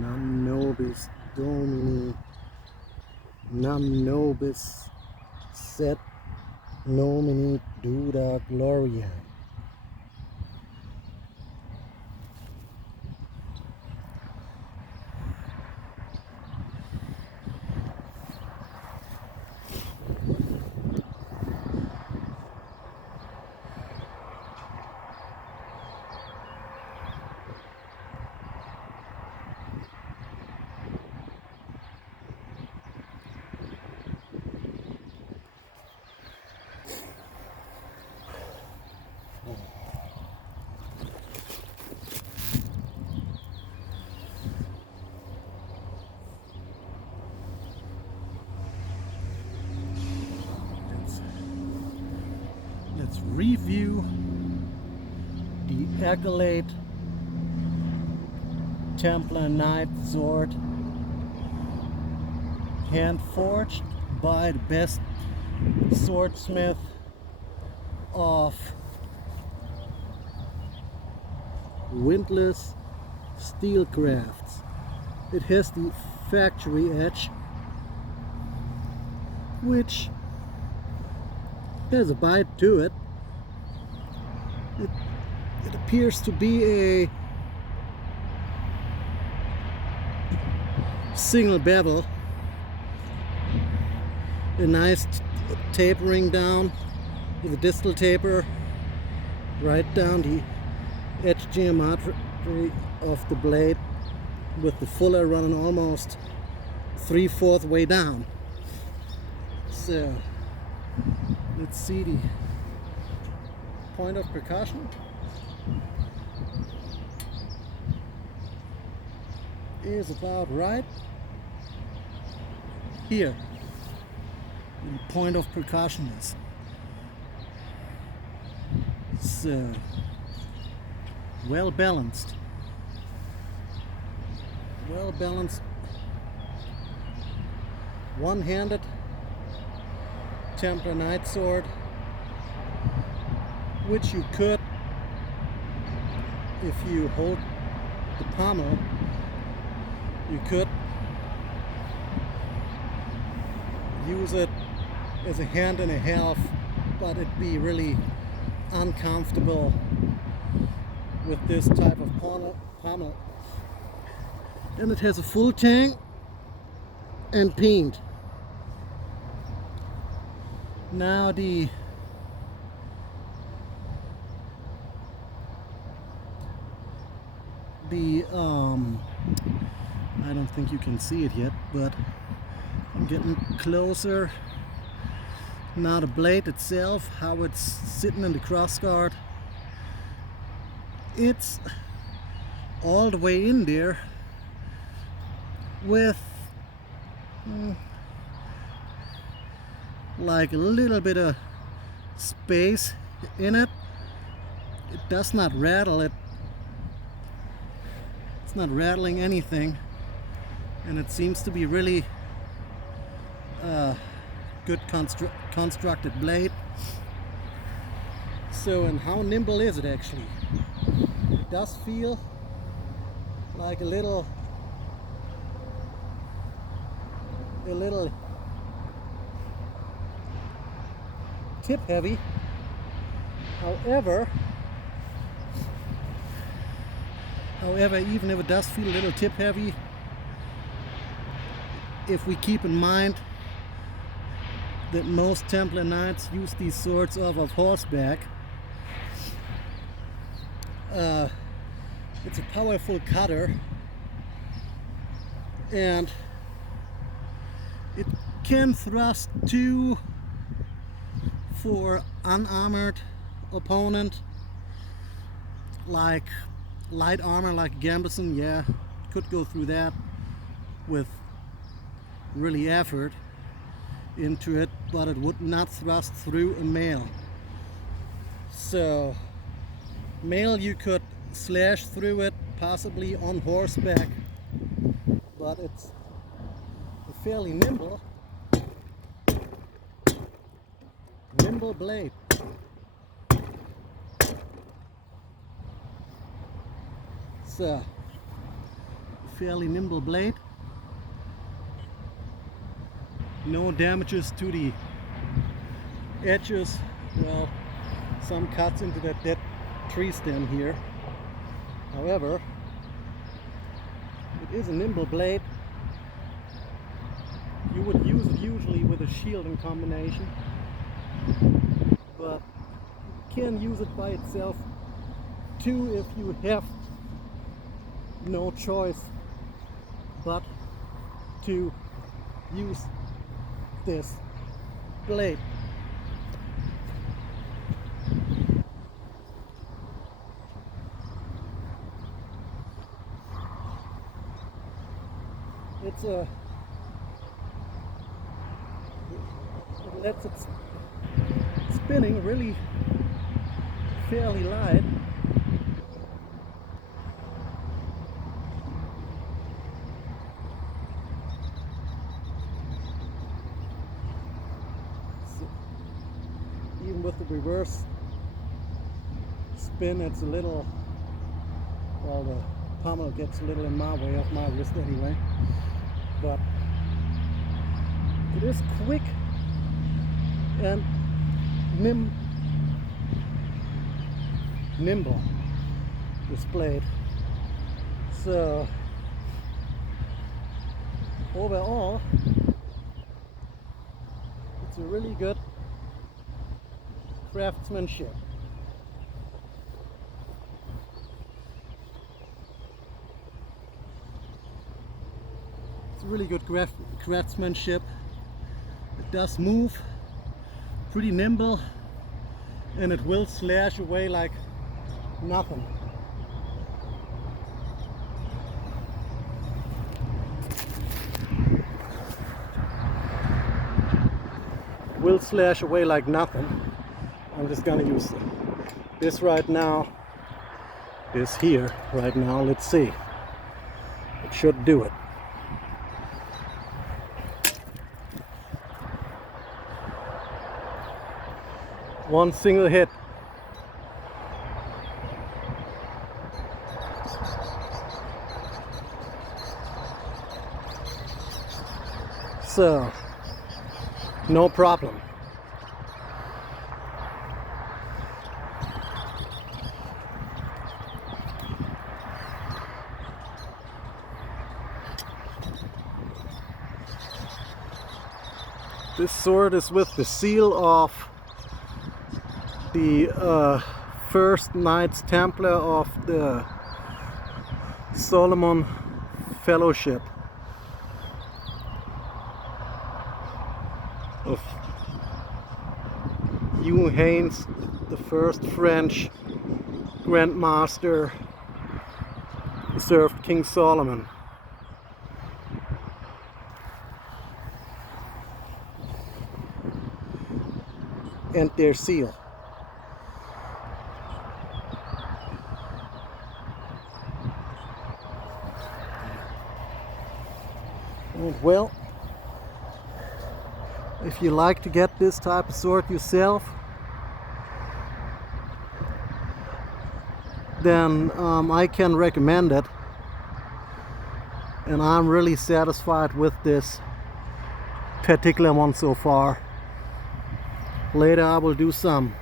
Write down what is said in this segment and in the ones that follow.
Nam nobis Domini, nam nobis sed nomini Duda Gloria. Let's review the accolade Templar Knight sword, hand forged by the best swordsmith of windlass steel crafts. It has the factory edge, which has a bite to it. It appears to be a single bevel, a nice tapering down with a distal taper right down the edge geometry of the blade, with the fuller running almost 3/4 way down. So let's see the point of percussion. Is about right here. The point of percussion is. So well balanced. Well balanced. One-handed Templar Knight sword, which you could, if you hold the pommel, you could use it as a hand and a half, but it'd be really uncomfortable with this type of pommel. And it has a full tang and paint. Now the I don't think you can see it yet, but I'm getting closer. Now the blade itself, how it's sitting in the crossguard, it's all the way in there with like a little bit of space in it. It does not rattle it. It's not rattling anything, and it seems to be really good constructed blade. So, and how nimble is it actually? It does feel like a little tip heavy. However, even if it does feel a little tip heavy, if we keep in mind that most Templar Knights use these swords off of horseback, it's a powerful cutter, and it can thrust too for unarmored opponent, like light armor like Gambison. Yeah, could go through that with really effort into it, but it would not thrust through a mail. So mail, you could slash through it, possibly on horseback, but it's a fairly nimble blade. So fairly nimble blade. No damages to the edges. Well, some cuts into that dead tree stem here. However, it is a nimble blade. You would use it usually with a shield in combination, but you can use it by itself too if you have no choice but to use this blade. It lets it spinning really fairly light. So even with the reverse spin, it's a little, well, the pommel gets a little in my way, off my wrist anyway, but it is quick and nimble, this blade. So overall, it's a really good craftsmanship. It's a really good craftsmanship. It does move pretty nimble, and it will slash away like nothing. Will slash away like nothing. I'm just gonna use this right now, this here right now. Let's see. It should do it. One single hit. So, no problem. This sword is with the seal of the first Knights Templar of the Solomon Fellowship of Hugh Haynes, the first French Grand Master who served King Solomon. And their seal. Well, if you like to get this type of sword yourself, then I can recommend it, and I'm really satisfied with this particular one so far. Later I will do some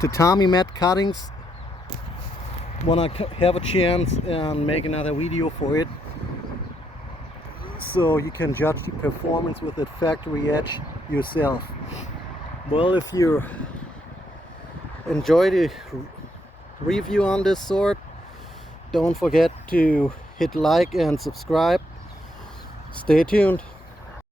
tatami mat cuttings when I have a chance and make another video for it, so you can judge the performance with that factory edge yourself. Well, if you enjoyed the review on this sword, don't forget to hit like and subscribe. Stay tuned.